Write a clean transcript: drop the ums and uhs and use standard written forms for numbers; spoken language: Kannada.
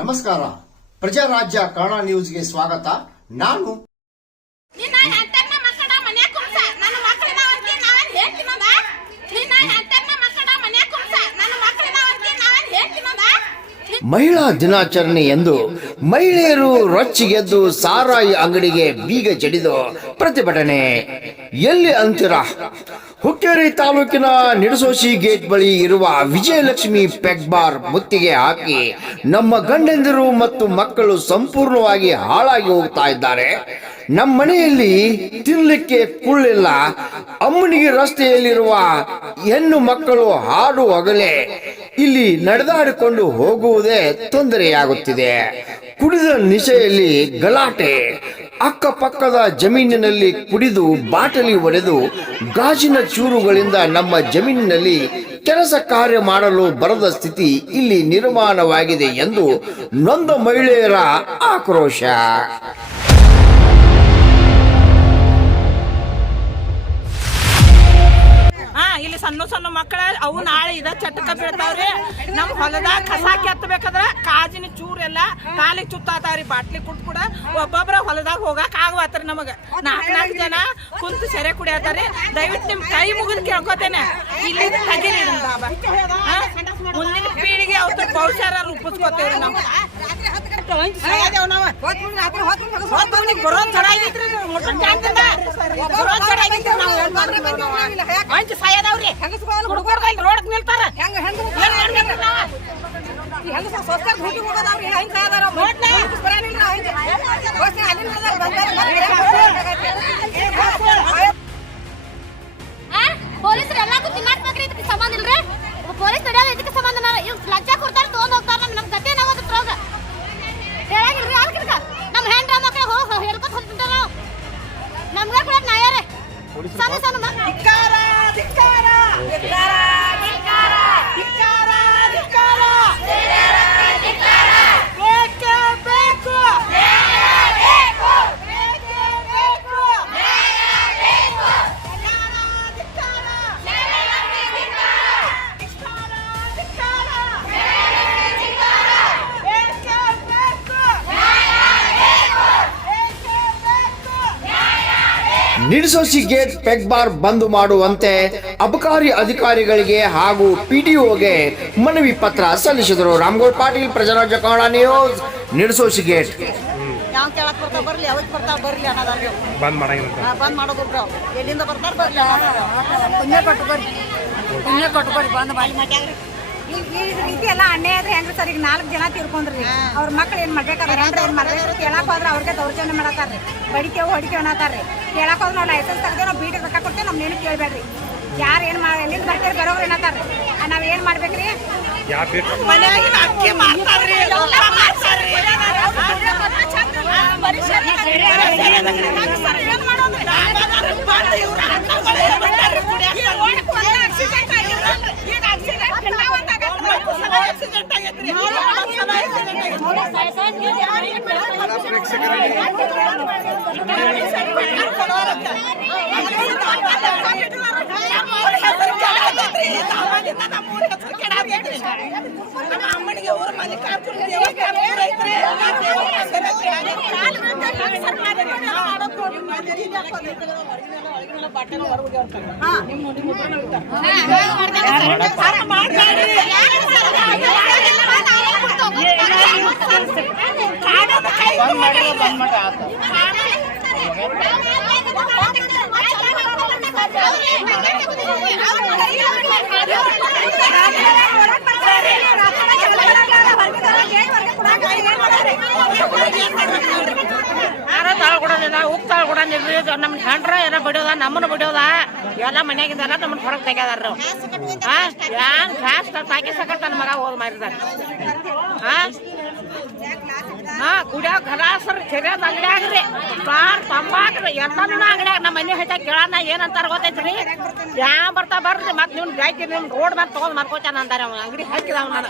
ನಮಸ್ಕಾರ, ಪ್ರಜಾರಾಜ್ಯ ಕನ್ನಡ ನ್ಯೂಸ್ಗೆ ಸ್ವಾಗತ. ನಾನು ಮಹಿಳಾ ದಿನಾಚರಣೆ ಎಂದು ಮಹಿಳೆಯರು ರೊಚ್ಚಿಗೆದ್ದು ಸಾರಾಯಿ ಅಂಗಡಿಗೆ ಬೀಗ ಜಡಿದು ಪ್ರತಿಭಟನೆ. ಎಲ್ಲಿ ಅಂತೀರಾ? ಹುಕ್ಕೇರಿ ತಾಲೂಕಿನ ನಿಡಸೋಶಿ ಗೇಟ್ ಬಳಿ ಇರುವ ವಿಜಯಲಕ್ಷ್ಮಿ ಪೆಗ್ ಬಾರ್ ಮುತ್ತಿಗೆ ಹಾಕಿ ನಮ್ಮ ಗಂಡಂದಿರು ಮತ್ತು ಮಕ್ಕಳು ಸಂಪೂರ್ಣವಾಗಿ ಹಾಳಾಗಿ ಹೋಗ್ತಾ ಇದ್ದಾರೆ. ನಮ್ಮ ಮನೆಯಲ್ಲಿ ತಿನ್ನಲಿಕ್ಕೆ ಕುಳ್ಳಿಲ್ಲ. ಅಮ್ಮನಿಗೆ ರಸ್ತೆಯಲ್ಲಿರುವ ಹೆಣ್ಣು ಮಕ್ಕಳು ಹಾಡು ಹಗಲೇ ಇಲ್ಲಿ ನಡೆದಾಡಿಕೊಂಡು ಹೋಗುವುದೇ ತೊಂದರೆಯಾಗುತ್ತಿದೆ. ಕುಡಿದ ನಿಶೆಯಲ್ಲಿ ಗಲಾಟೆ, ಅಕ್ಕಪಕ್ಕದ ಜಮೀನಿನಲ್ಲಿ ಕುಡಿದು ಬಾಟಲಿ ಒಡೆದು ಗಾಜಿನ ಚೂರುಗಳಿಂದ ನಮ್ಮ ಜಮೀನಿನಲ್ಲಿ ಕೆಲಸ ಕಾರ್ಯ ಮಾಡಲು ಬರದ ಸ್ಥಿತಿ ಇಲ್ಲಿ ನಿರ್ಮಾಣವಾಗಿದೆ ಎಂದು ನೊಂದ ಮಹಿಳೆಯರ ಆಕ್ರೋಶ. ಇಲ್ಲಿ ಸಣ್ಣ ಸಣ್ಣ ಮಕ್ಕಳ ಅವು ನಾಳೆ ಇದ ಚಟಕ ಬೀಳ್ತಾವ್ರಿ. ನಮ್ ಹೊಲದಾಗ ಕಸ ಕೆತ್ತಬೇಕಾದ್ರ ಕಾಜಿನ ಚೂರೆಲ್ಲ ಕಾಲಿಗೆ ಚುತ್ತಾತಾವ್ರಿ. ಬಾಟ್ಲಿ ಕುಟ್ ಕೂಡ ಒಬ್ಬೊಬ್ರ ಹೊಲದಾಗ ಹೋಗಕ್ ಆಗವತ್ರಿ. ನಮಗ ನಾಲ್ಕು ಜನ ಕುಂತು ಸೆರೆ ಕುಡಿಯತಾರಿ. ದಯವಿಟ್ಟು ನಿಮ್ ಕೈ ಮುಗಿದು ಕೇಳ್ಕೊತೇನೆ, ಇಲ್ಲಿ ತೆಗೀರಿ. ಮುಂದಿನ ಪೀಳಿಗೆ ಅವ್ರ ಭವಿಷ್ಯ ರೂಪಿಸ್ಕೋತೇವ್ರಿ. ನಾವು ಬರೋದ್ ಚಡಾಗಿದ್ರಿ, ಸಾಯದವ್ರಿ ರೋಡ್ ನಿಲ್ತಾರ. ಪೊಲೀಸರು ಎಲ್ಲಾಕು ತಿನ್ನಾಡ್ಬೇಕ್ರಿ. ಇದಕ್ಕೆ ಸಂಬಂಧ ಇಲ್ರಿ. ಪೊಲೀಸ್ ನಡೆಯೋದು ಇದಕ್ಕೆ ಸಂಬಂಧ. ಲಂಚ ಕೊಡ್ತಾರೆ, ತಗೊಂಡ್ ಹೋಗ್ತಾರ. ನಮ್ ಗತಿ ಏನಾಗೋದು ರೋಗ ಹೇಳಂಗಿಲ್ರಿ. ಅದಕ್ಕೆ ನಮ್ ಹೆಂಡ್ರ ಮಕ್ಳು ಹೋಗಿ ಹೇಳ್ಕೊತ ಹೊಂಟಿರ್ತಾರ. ನಾವು ನಮ್ಗೆ ಕೂಡ ನ್ಯಾಯ ರೀ. ಸಣ್ಣ ಸಣ್ಣ ನಿಡಸೋಶಿ ಗೇಟ್ ಪೆಗ್ ಬಾರ್ ಬಂದ್ ಮಾಡುವಂತೆ ಅಬಕಾರಿ ಅಧಿಕಾರಿಗಳಿಗೆ ಹಾಗೂ ಪಿಡಿಒಗೆ ಮನವಿ ಪತ್ರ ಸಲ್ಲಿಸಿದರು. ರಾಮಗೌಡ ಪಾಟೀಲ್, ಪ್ರಜಾರಾಜ್ಯ ಕನ್ನಡ ನ್ಯೂಸ್, ನಿಡಸೋಶಿ ಗೇಟ್. ಯಾವ ಕೇಳಕ್ ಬರ್ತಾವ ಬರ್ಲಿ, ಅವತ್ತು ಬರ್ತಾವ ಬರ್ಲಿ ಅನ್ನೋದಾರ. ಬಂದ್ ಮಾಡೋದು ಎಲ್ಲಿಂದ ಬರ್ತಾರ ಬರ್ಲಿ. ಪುಣ್ಯ ಕೊಟ್ಟು ಬರ್ರಿ ಬಂದ್ ಮಾಡಿ. ಈ ರೀತಿ ಎಲ್ಲ ಅನ್ಯಾಯ ಆದ್ರೆ ಹೆಂಗ್ರಿ ಸರ್? ಈಗ 4 ಜನ ತೀರ್ಕೊಂಡ್ರಿ. ಅವ್ರ ಮಕ್ಳು ಏನ್ ಮಾಡ್ಬೇಕಾದ್ರೆ ಏನ್ ಮಾಡ್ಬೇಕು? ಕೇಳಕ್ ಹೋದ್ರೆ ಅವ್ರಿಗೆ ದೌರ್ಜನ್ಯ ಮಾಡತ್ತಾರ್ರಿ. ಹೊಡಿತೇವು ಅನ್ನತಾರ್ರಿ. ಕೇಳಕ್ ಹೋದ್ರೆ ನಾವು ಲೈಸೆನ್ಸ್ ತೆಗೆದು ನಾವು ಬೀಟಿಗೆ ರೊಕ್ಕ ಕೊಡ್ತೇವೆ. ನಮ್ ನೇನು ಕೇಳ್ಬೇಡ್ರಿ. ಯಾರು ಏನ್ ಎಲ್ಲಿಂದ ಬರ್ತೀರಿ ಬರೋರು ಏನತ್ತಾರ್ರಿ? ನಾವ್ ಏನ್ ಮಾಡ್ಬೇಕ್ರಿ? ಅಮ್ಮನಿಗೆ ಊರ ಮನೆ ನಮ್ ಹೆಂಡ್ರ ಏನೋ ಬಡಿಯೋದ, ನಮ್ಮನ್ನು ಬಡಿಯೋದ, ಎಲ್ಲ ಮನ್ಯಾಗಿಂದೆಲ್ಲ ನಮ್ಮನ್ನ ಹೊರಗೆ ತೆಗ್ಯಾರ. ಹ್ಯಾಂಗ್ ಗ್ಯಾಸ್ ತಾಕಿ ಸಕಟ್ ನನ್ನ ಮಗ ಹೋದ್ ಮಾರಿದಾರ. ಕುಡಿಯೋ ಗಲಾಸರ್ ಕೆರೆಯೋದ್ ಅಂಗಡಿಯಾಗ್ರಿ, ಕಾರ್ ತಂಬಾಕ್ರಿ ಎಲ್ಲಾನು ಅಂಗಡಿಯಾಗ. ನಮ್ಮ ಮನೆ ಹೆಚ್ಚಾಗ ಕೇಳೋಣ ಏನಂತಾರ ಗೊತ್ತೈತ್ರಿ? ಯಾ ಬರ್ತಾ ಬರ್ರಿ ಮತ್ ನೀವು ಗಾಯ್ತಿ ನಿಮ್ ರೋಡ್ ಮೇಲೆ ತಗೊಂಡ್ ಮಾಡ್ಕೋತಾನ ಅಂದಾರ. ಅಂಗಡಿ ಹಾಕಿದವ್ ನಾನು.